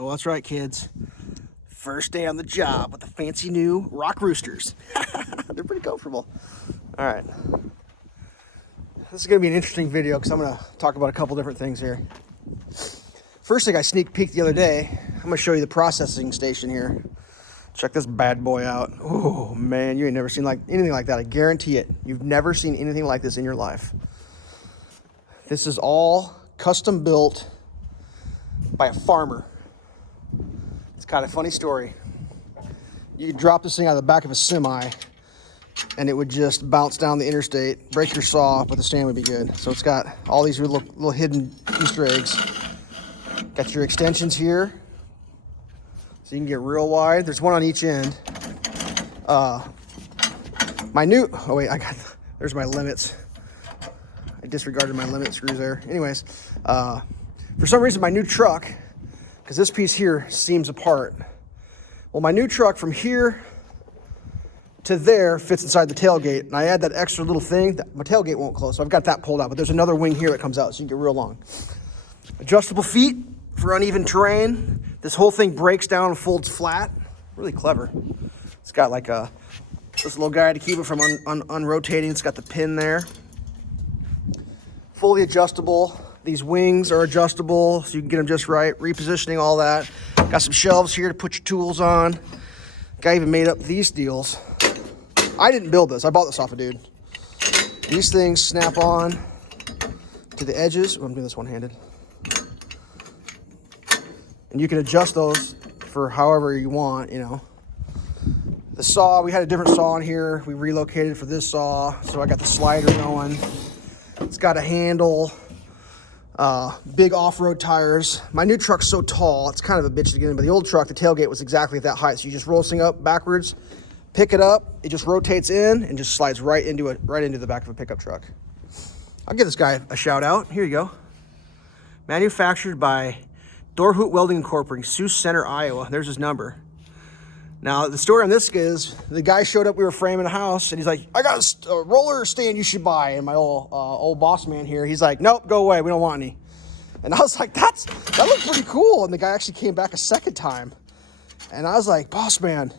Oh, that's right, kids. First day on the job with the fancy new rock roosters. They're pretty comfortable. All right. This is going to be an interesting video because I'm going to talk about a couple different things here. First thing, I sneak peeked the other day. I'm going to show you the processing station here. Check this bad boy out. Oh, man, you ain't never seen anything like that. I guarantee it. You've never seen anything like this in your life. This is all custom built by a farmer. It's kind of a funny story. You could drop this thing out of the back of a semi and it would just bounce down the interstate, break your saw, but the stand would be good. So it's got all these little hidden Easter eggs. Got your extensions here, so you can get real wide. There's one on each end. There's my limits. I disregarded my limit screws there. Anyways, for some reason my new truck, because this piece here seams apart. Well, my new truck from here to there fits inside the tailgate, and I add that extra little thing. My tailgate won't close, so I've got that pulled out, but there's another wing here that comes out, so you can get real long. Adjustable feet for uneven terrain. This whole thing breaks down and folds flat. Really clever. It's got like this little guy to keep it from unrotating. It's got the pin there. Fully adjustable. These wings are adjustable, so you can get them just right. Repositioning all that. Got some shelves here to put your tools on. Guy even made up these deals. I didn't build this. I bought this off a dude. These things snap on to the edges. Oh, I'm doing this one-handed. And you can adjust those for however you want, you know. The saw, we had a different saw in here. We relocated for this saw, so I got the slider going. It's got a handle, big off-road tires. My new truck's so tall, it's kind of a bitch to get in, but the old truck, the tailgate was exactly at that height. So you just roll this thing up backwards, pick it up, it just rotates in and just slides right into the back of a pickup truck. I'll give this guy a shout out. Here you go. Manufactured by Dorhoot Welding Incorporated, Sioux Center, Iowa. There's his number. Now, the story on this is the guy showed up, we were framing a house, and he's like, I got a roller stand you should buy. And my old boss man here, he's like, nope, go away, we don't want any. And I was like, that looked pretty cool. And the guy actually came back a second time. And I was like, boss man,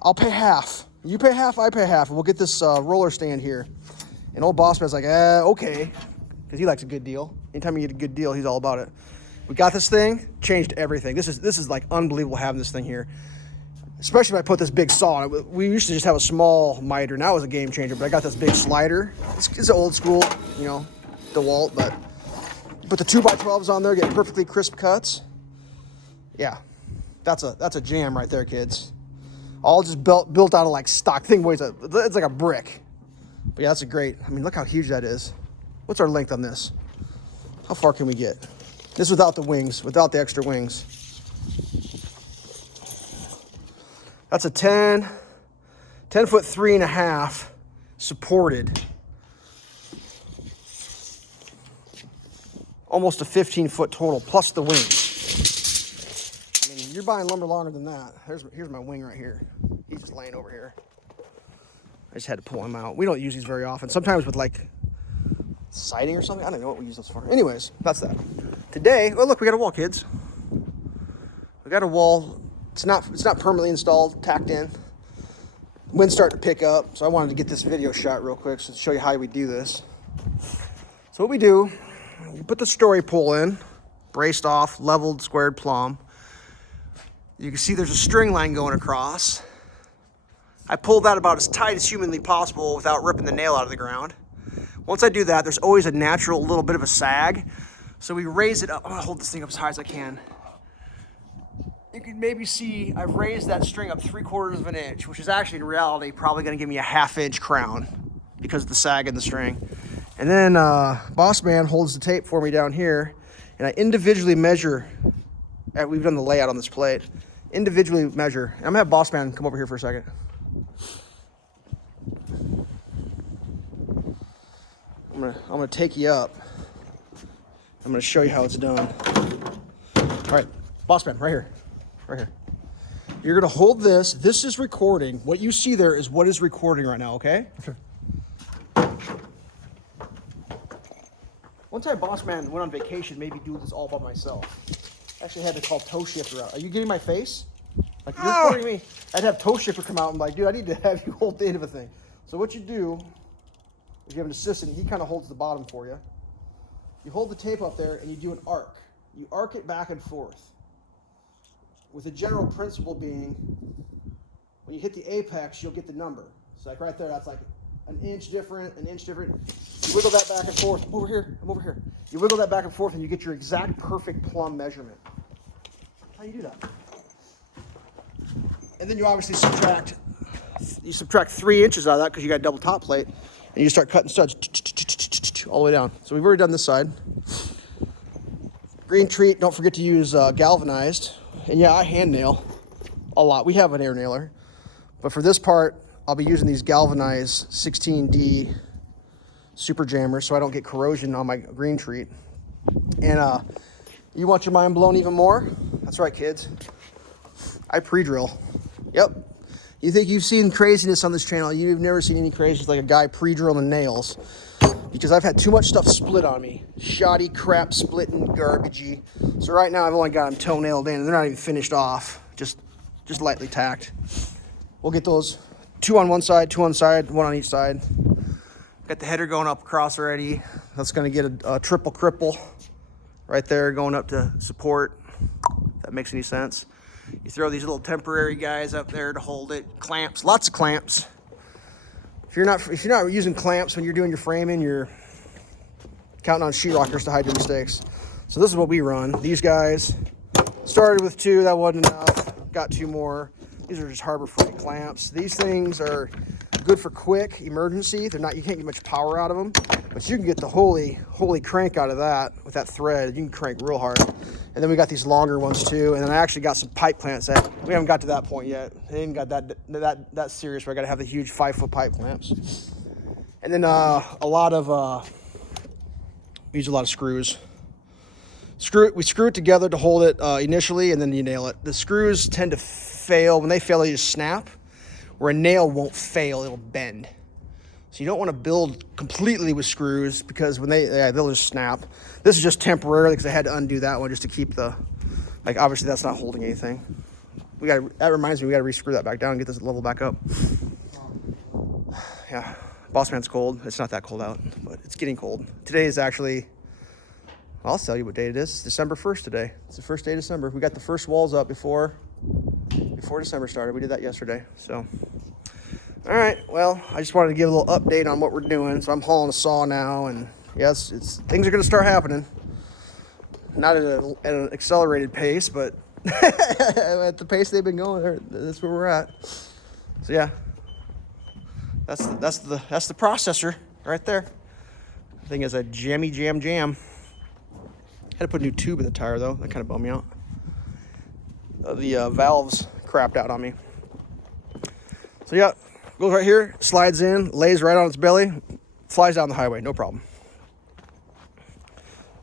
I'll pay half. You pay half, I pay half, and we'll get this roller stand here. And old boss man's like, okay, because he likes a good deal. Anytime you get a good deal, he's all about it. We got this thing, changed everything. This is like unbelievable having this thing here. Especially if I put this big saw on it. We used to just have a small miter. Now it's a game changer, but I got this big slider. It's an old school, you know, DeWalt, but put the 2x12s on there, get perfectly crisp cuts. Yeah, that's a jam right there, kids. All just built out of like stock. Thing weighs it's like a brick. But yeah, that's a great. I mean, look how huge that is. What's our length on this? How far can we get? This without the wings, without the extra wings. That's a 10 foot 3.5 supported. Almost a 15-foot total plus the wings. I mean, you're buying lumber longer than that. Here's my wing right here. He's just laying over here. I just had to pull him out. We don't use these very often. Sometimes with like siding or something. I don't know what we use those for. Anyways, that's that. Today, oh look, we got a wall, kids. We got a wall. It's not permanently installed, tacked in. Wind's starting to pick up, so I wanted to get this video shot real quick so to show you how we do this. So what we do, you put the story pole in, braced off, leveled, squared, plumb. You can see there's a string line going across. I pulled that about as tight as humanly possible without ripping the nail out of the ground. Once I do that, there's always a natural little bit of a sag. So we raise it up. I'm gonna hold this thing up as high as I can. You can maybe see I've raised that string up 3/4 of an inch, which is actually in reality probably going to give me a 1/2 inch crown because of the sag in the string. And then boss man holds the tape for me down here, and I individually measure. We've done the layout on this plate. Individually measure. I'm gonna have boss man come over here for a second. I'm gonna take you up. I'm gonna show you how it's done. All right, boss man, right here. Right here. You're gonna hold this. This is recording. What you see there is what is recording right now, okay? Sure. One time boss man went on vacation, made me do this all by myself. Actually had to call toe shifter out. Are you getting my face? Like, you're recording me. I'd have toe shifter come out and be like, dude, I need to have you hold the end of a thing. So what you do is you have an assistant. He kind of holds the bottom for you. You hold the tape up there and you do an arc. You arc it back and forth. With the general principle being, when you hit the apex, you'll get the number. So like right there, that's like an inch different, an inch different. You wiggle that back and forth. Over here, I'm over here. You wiggle that back and forth and you get your exact perfect plumb measurement. How do you do that? And then you obviously subtract 3 inches out of that because you got a double top plate, and you start cutting studs all the way down. So we've already done this side. Green treat, don't forget to use galvanized. And yeah, I hand nail a lot. We have an air nailer. But for this part, I'll be using these galvanized 16D super jammers so I don't get corrosion on my green treat. And you want your mind blown even more? That's right, kids. I pre-drill. Yep. You think you've seen craziness on this channel. You've never seen any craziness like a guy pre-drilling nails. Because I've had too much stuff split on me. Shoddy, crap, splitting, garbagey. So right now I've only got them toe-nailed in. And they're not even finished off. Just lightly tacked. We'll get those 2 on one side, 2 on the side, 1 on each side. Got the header going up across already. That's going to get a triple cripple right there going up to support. If that makes any sense. You throw these little temporary guys up there to hold it. Clamps, lots of clamps. If you're not using clamps when you're doing your framing, you're counting on sheetrockers to hide your mistakes. So this is what we run. These guys started with 2, that wasn't enough. Got 2 more. These are just Harbor Freight clamps. These things are good for quick emergency. They're not, you can't get much power out of them, but you can get the holy crank out of that with that thread. You can crank real hard. And then we got these longer ones too. And then I actually got some pipe clamps that we haven't got to that point yet. They ain't got that serious where I got to have the huge 5-foot pipe clamps. And then a lot of we use a lot of screws. We screw it together to hold it initially, and then you nail it. The screws tend to fail. When they fail, they just snap. Where a nail won't fail, it'll bend. So you don't want to build completely with screws because when they'll just snap. This is just temporarily because I had to undo that one just to keep the, like obviously that's not holding anything. That reminds me, we got to re-screw that back down and get this level back up. Yeah, Boss Man's cold. It's not that cold out, but it's getting cold. Today is actually, I'll tell you what day it is. It's December 1st today. It's the first day of December. We got the first walls up before December started. We did that yesterday, so. All right, well, I just wanted to give a little update on what we're doing. So I'm hauling a saw now, and yes, things are going to start happening. Not at an accelerated pace, but at the pace they've been going, that's where we're at. So yeah, that's the processor right there. The thing is a jammy jam. Had to put a new tube in the tire though. That kind of bummed me out. The valves crapped out on me. So yeah. Goes right here, slides in, lays right on its belly, flies down the highway, no problem.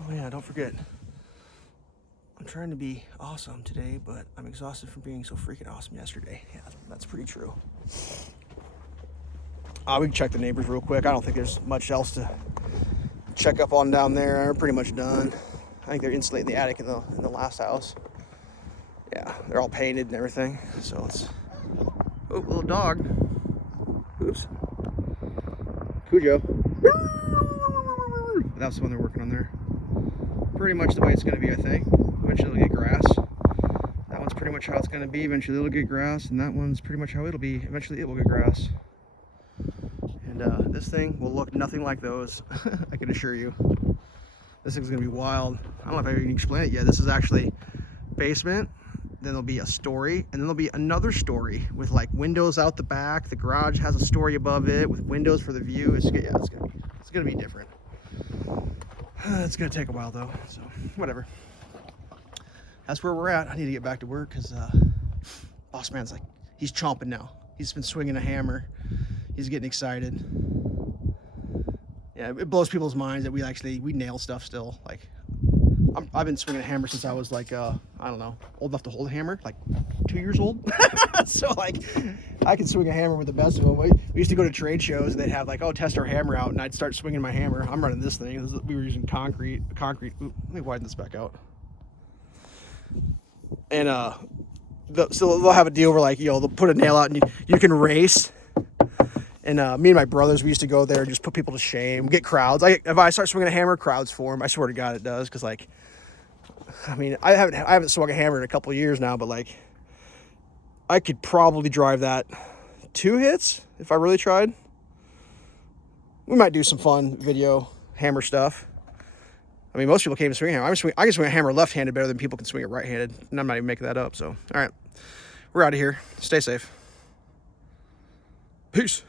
Oh yeah, don't forget. I'm trying to be awesome today, but I'm exhausted from being so freaking awesome yesterday. Yeah, that's pretty true. We can check the neighbors real quick. I don't think there's much else to check up on down there. They're pretty much done. I think they're insulating the attic in the last house. Yeah, they're all painted and everything. So it's, oh, little dog. Oops. Cujo. That's the one they're working on there. Pretty much the way it's going to be, I think. Eventually it'll get grass. That one's pretty much how it's going to be. Eventually it'll get grass. And that one's pretty much how it'll be. Eventually it will get grass. And this thing will look nothing like those. I can assure you. This thing's going to be wild. I don't know if I can explain it yet. This is actually basement. Then there'll be a story, and then there'll be another story with like windows out the back. The garage has a story above it with windows for the view. It's gonna be different. It's gonna take a while though, so whatever. That's where we're at. I need to get back to work because Boss Man's like, he's chomping now. He's been swinging a hammer. He's getting excited. Yeah, it blows people's minds that we nail stuff still. Like, I've been swinging a hammer since I was like, I don't know, old enough to hold a hammer, like 2 years old. So like, I can swing a hammer with the best of them. We used to go to trade shows and they'd have like, oh, test our hammer out, and I'd start swinging my hammer. I'm running this thing. We were using concrete. Ooh, let me widen this back out. And so they'll have a deal where, like, you know, they'll put a nail out and you can race. And me and my brothers, we used to go there and just put people to shame, get crowds. If I start swinging a hammer, crowds form. I swear to God, it does. Because, like, I mean, I haven't swung a hammer in a couple of years now, but, like, I could probably drive that 2 hits if I really tried. We might do some fun video hammer stuff. I mean, most people can't even swing a hammer. I can swing a hammer left-handed better than people can swing it right-handed, and I'm not even making that up. So, all right, we're out of here. Stay safe. Peace.